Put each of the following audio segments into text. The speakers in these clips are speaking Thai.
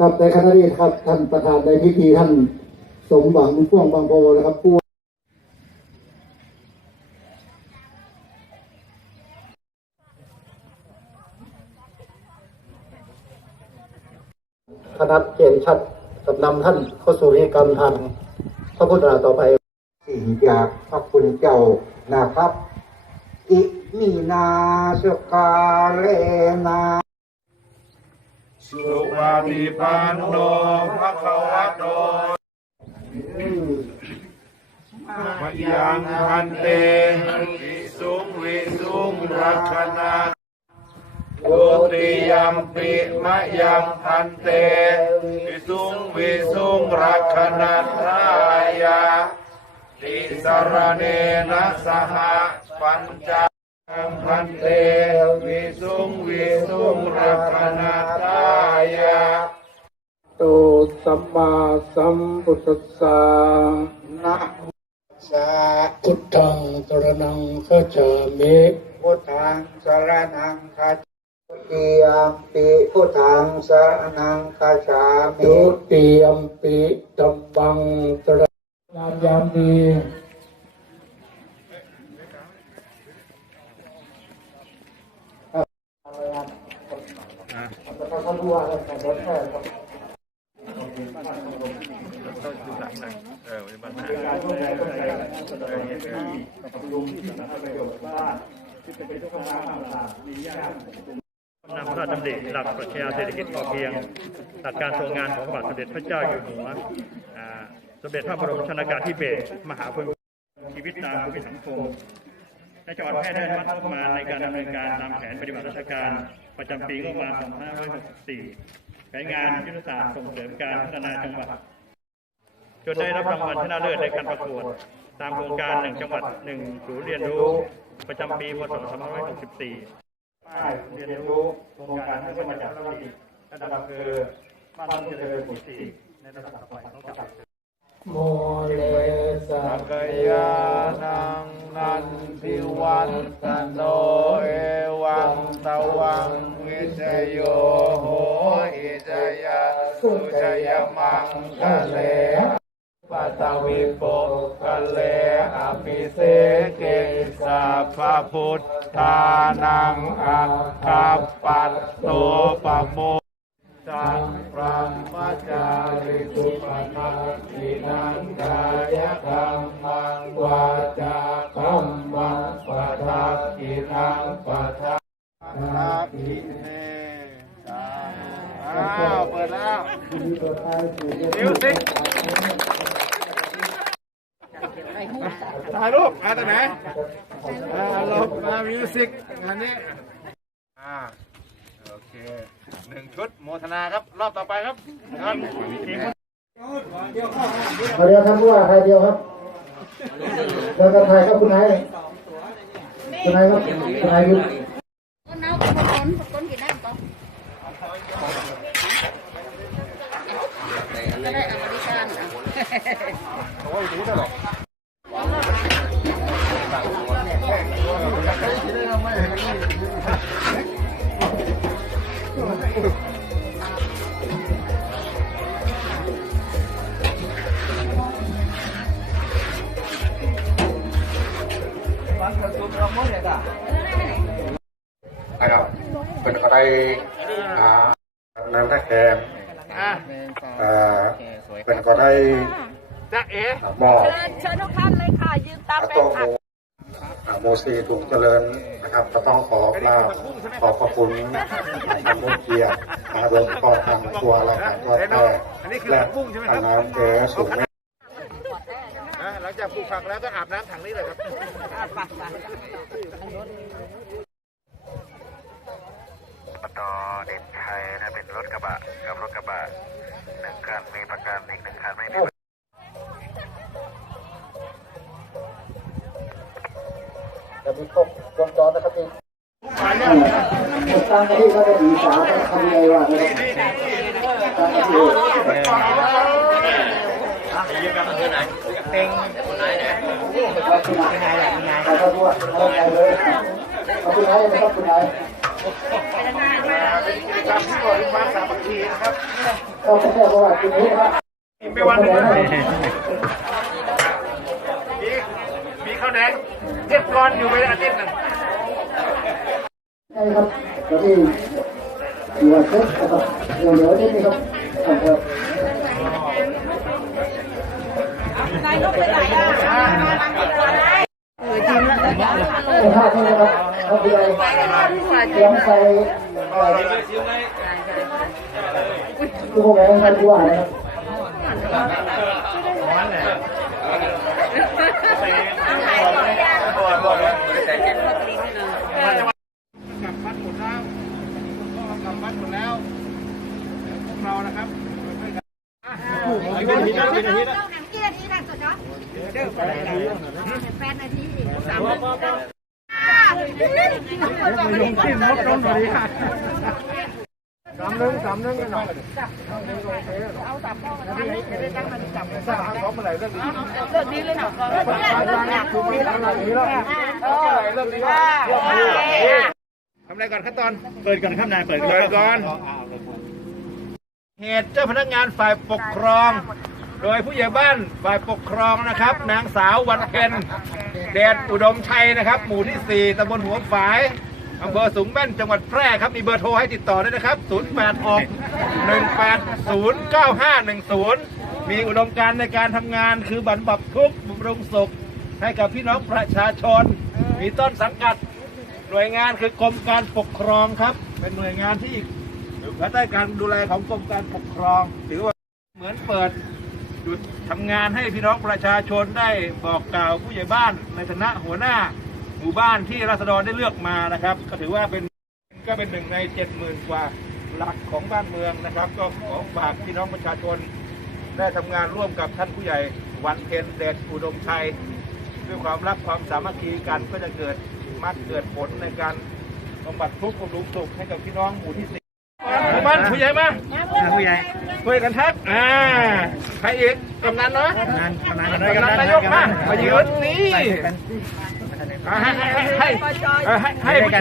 ครับในขณะนี้ครับท่านประธานในพิธีท่านสมหวังพ่วงบางโพนะครับผู้คณะเกียรติชัดกำนำท่านเข้าสู่นิกรรมทางพระพุทธศาสนาต่อไปสิ่งอยากพระคุณเจ้านะครับ อิมินาสกาเลนา สุปฏิปันโนภะคะวะโตมะยังพันเตวิสุงวิสุงรักขณาตุติยัมปิมะยังพันเตวิสุงวิสุงรักขณาทายาติสรเนนะสหปัญจ พันเตวิสุงวิสุงรักขณาตายาโตสัมมาสัมพุทธัสสะนะสาพุทธังสรนังคัจฉามิพุทธังสรนังคัจฉามิยมปิพุทธังสรนังคัจฉามิทุติยมปิตัมปังสรนาม ยามดีนำพระราชดำริหลักปรัชญาเศรษฐกิจพอเพียงหลักการทรงงานของพระบาทสมเด็จพระเจ้าอยู่หัวสมเด็จพระบรมชนากาธิเบศรมหาภูมิชีวิตตามภูมิสังคมในจังหวัดแพร่ได้อนุมัติงบประมาณในการดำเนินการตามแผนปฏิบัติราชการ ประจำปีงบประมาณ 2564แผนงานยุทธศาสตร์ส่งเสริมการพัฒนาจังหวัดจนได้รับรางวัลชนะเลิศในการประกวด ตามโครงการ 1 จังหวัด1ศูนย์เรียนรู้ ประจำปีพศ2564ป้ายเรียนรู้โครงการที่มาจากระดับระดับอำเภอบ้านเจริญหมู่สี่ในระดับต่อไปเขากลับโมเลสักยานังนันทิวันตโน งวิจโยโหอิจยาสุจยมังคะเลปัตวิปกะเลอภิเสเกสัพพะพุทธานังอัคคปัตโต ถ่ายรูปมาจากไหนอ่าลบมามิวสิกอันนี้อ่าโอเคหนึ่งชุดโมทนาครับ รอบต่อไปครับครับมาเดียวครับผู้ว่าใครเดียวครับแล้วก็ใครครับคุณนายคุณนายครับคุณนายยุทธ con nấu con con con gì đó con cái à นะครับเป็นก็ได้อ่านั้นถ้าแกอะเอ่อเป็นก็ได้จ๊ะเอ๋มอบเชิญทุกท่านเลยค่ะ ยืนตามอาเป็โตนโมค่ะอ่าโมซีถูกเจริญนะครับก็ต้องขอกราบขอบพระคุณทางมุเกียรตินะโดยเฉพาะทางครัวและทางตัวแพทย์และทางน้ำเกสูงนะหลังจากปลูกผักแล้วก็อาบน้ำถังนี้เลยครับต่อเด่นชัยนะเป็นรถกระบะกับรถกระบะหนึ่งคันมีประกันอีกหนึ่งคันไม่มีังที่เขาจะดีสามทำไงวะตั้งที่ใครก็รู้ว่าเอาไปเลยเอาคุณนายนะครับคุณนายเป็นกิจกรรมที่บริมาสามัคคีนะครับก็ไม่ใช่ประวัตินี้ครับไปวันหนึงเลยมีมีข้าวแดงเจ็ดก้อนอยู่ไปอาทิตย์หนึง ใช่ครับแล้วที่อยู่ว่าเช็คนะครับเดี๋ยวเดี๋ยวนี่ครับครับนายกไปไหนอะเออทีมละระยะไอ้ภาพนี้นะครับเขาเป็นอะไรเตรียมใส่เอ่อลูกแม่ท่านผู้ว่านะครับกลับบ้านหมดแล้วก็กลับบ้านหมดแล้วพวก เรานะครับอีกนาทีนะอีกนาทีนะกี่นาทีนะสดจ๊ะแปดนาทีสามนาทีสามหนึ่งสามหนึ่งกันหน่อยเอาสามพ่อมาทำนี่จะได้ตั้งมันจับสามสองเมื่อไหร่เรื่องนี้เลิกดีเลยหน่อยเริ่มดีแล้วเริ่มดีแล้วเริ่มดีแล้วทำอะไรก่อนขั้นตอน เปิดก่อนครับนายเปิดเปิดก่อน เหตุเจ้าพนักงานฝ่ายปกครอง โดยผู้ใหญ่บ้านฝ่ายปกครองนะครับ นางสาววันเพ็ญเดชอุดมชัยนะครับ หมู่ที่ 4ตำบลหัวฝายอำเภอสูงแม่นจังหวัดแพร่ครับ มีเบอร์โทรให้ติดต่อด้วยนะครับ 086 180 9510 มีอุดมการณ์ในการทำงานคือบรรบับทุกข์บำรุงสุข ให้กับพี่น้องประชาชน มีต้นสังกัด หน่วยงานคือกรมการปกครองครับ เป็นหน่วยงานที่ ภายใต้การดูแลของกรมการปกครอง ถือว่าเหมือนเปิดหยุดทำงานให้พี่น้องประชาชนได้บอกกล่าวผู้ใหญ่บ้าน ในฐานะหัวหน้าหมู่บ้านที่ราษฎรได้เลือกมานะครับ ก็ถือว่าเป็นก็เป็นหนึ่งในเจ็ดหมื่นกว่าหลักของบ้านเมืองนะครับ ก็ขอฝากพี่น้องประชาชน ได้ทำงานร่วมกับท่านผู้ใหญ่วันเพ็ญเดชอุดมชัยด้วยความรักความสามัคคีกันก็จะเกิดมักเกิดผลในการบำบัดทุกข์บำรุงสุขให้กับพี่น้องหมู่ที่ สี่หมู่บ้านผู้ใหญ่มาผู้ใหญ่ช่วยกันทักอ่าใครอีกกำนันเนาะงานกำลังกำนันนายกมามายืนนี่อ่าให้ให้ให้ให้ให้ให้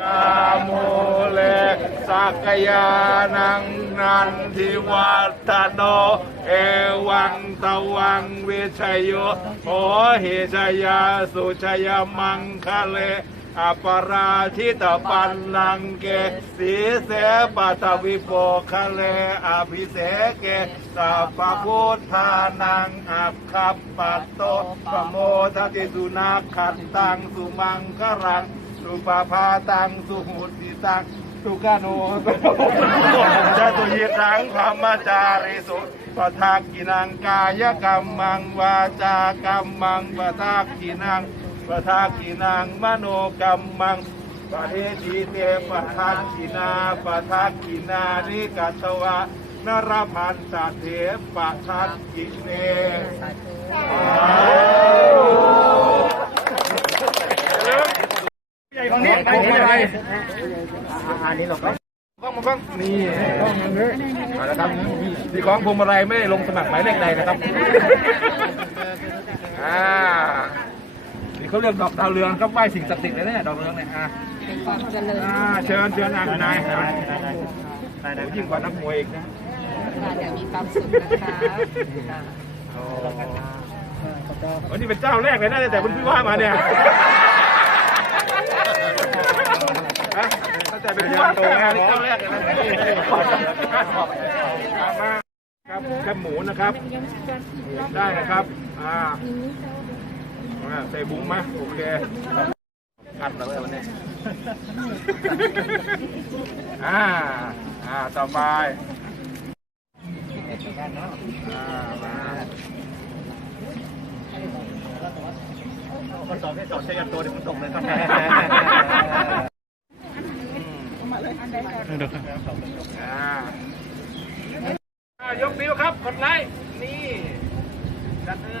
ยาโมเลสักยานังนันทิวัตโนเอวังตวังวิชัยโยโหหิชยาสุชยมังคะเล อปราชิตปันนังเกสีเสปัตวิโปคะเลอภิเสเกสัพพุทธานังอัคคัปปัตโตปโมทติสุนาขันตังสุมังครังสุปาพาตังสุหุติตังสุกาโนจตุยิตังธรรมจาริสุปทักกินังกายกรรมังวาจากรรมังปทักกินัง ปทักกินังมโนกรรมังปะเททีเตปทักกินาปทักกินานิกัตวะนรพันตเถปทักกิเนใหญ่ของนี้พวงมาลัยอันนี้เราก็กล้องมาบ้างนี่กล้องนี้มาแล้วครับที่ของพวงมาลัยไม่ได้ลงสมัครหมายเลขใดนะครับ อ่า นี่เขาเรียกดอกดาวเรืองครับไหว้สิ่งศักดิ์สิทธิ์เลยเนี่ยดอกเรืองเนี่ยอ่าอ่าเชิญเชิญนายนายนายยิ่งกว่านักมวยอีกนะมีความสุขนะคะวันนี้เป็นเจ้าแรกเลยนะแต่คุณพี่ว่ามาเนี่ยฮะตั้งแต่เป็นผู้ว่าตัวงานนี่เจ้าแรกเลยนะมาครับแคบหมูนะครับ ได้นะครับ อ่า อ่าใส่บุ้งมาโอเคกัดแล้ววันนี้อ่าอ่าต่อไปอ่ามาคนสอบให้สอบใช้กันตัวเดี๋ยวมันตกเลยครับอ่าอ่ายกนิ้วครับกดไลค์นี่จัดเนื้อ